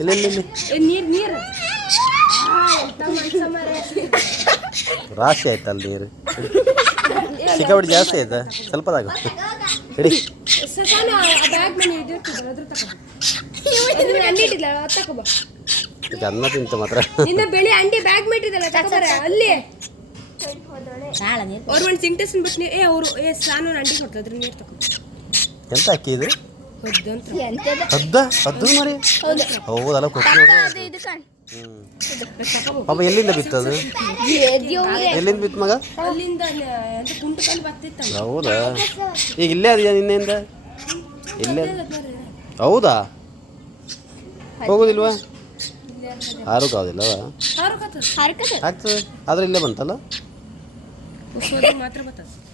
ಇಲ್ಲ ಇಲ್ಲ ನೀರು ನೀರು. ರಾಶಿ ಆಯ್ತಲ್ಲ ಅಲ್ಲಿ ನೀರು? ಸಿಕ್ಕಾಬಿಟ್ಟು ಜಾಸ್ತಿ ಆಯ್ತಾ? ಸ್ವಲ್ಪದಾಗ ಹಿಡಿ. ಅನ್ನ ತಿಂತ ಮಾತ್ರ. ನಿನ್ನ ಬೆಳಿ ಅಂಡಿ ಬ್ಯಾಗ್ ಅಲ್ಲಿ. ನೀರು ಅವ್ರು ಒಂದು ಸಿಂಟೆಸ್ನ್ ಬಿಟ್ಟು ಏ ಅವರು ಏ ಸ್ನಾನ ಅಂಡಿ ಕೊಡ್ತಾ ಅದ್ರ ನೀರು ತಗೋ ಎಂತ ಅಕ್ಕಿ ಇದು? ಹೊದ್ದು ಅಂತ. ಹದ್ದ? ಹದ್ದು ಮರಿ? ಹೌದಲ್ಲ ಕೊಟ್ಟು ಪಾಪ ಎಲ್ಲಿಂದ ಬಿತ್ತದು? ಎಲ್ಲಿಂದ ಬಿತ್ತು ಮಗ? ಅಲ್ಲಿಂದ ಅಂತ ಕುಂಟಕಲ್ಲಿ ಬರ್ತಿತ್ತಲ್ಲ. ಹೌದಾ? ಈಗ ಇಲ್ಲೇ ಅದೆಯಾ ನಿನ್ನೆಯಿಂದ ಇಲ್ಲೇ ಹೌದಾ? ಹೋಗೋದಿಲ್ವಾ? ಆರು ಹಾರು ಕತ್ತದ ಹರ್ಕದ ಆಗ್ತದೆ ಆದ್ರೆ ಇಲ್ಲೇ ಬಂತಲ್ಲ? Eu sou de Matra Batata.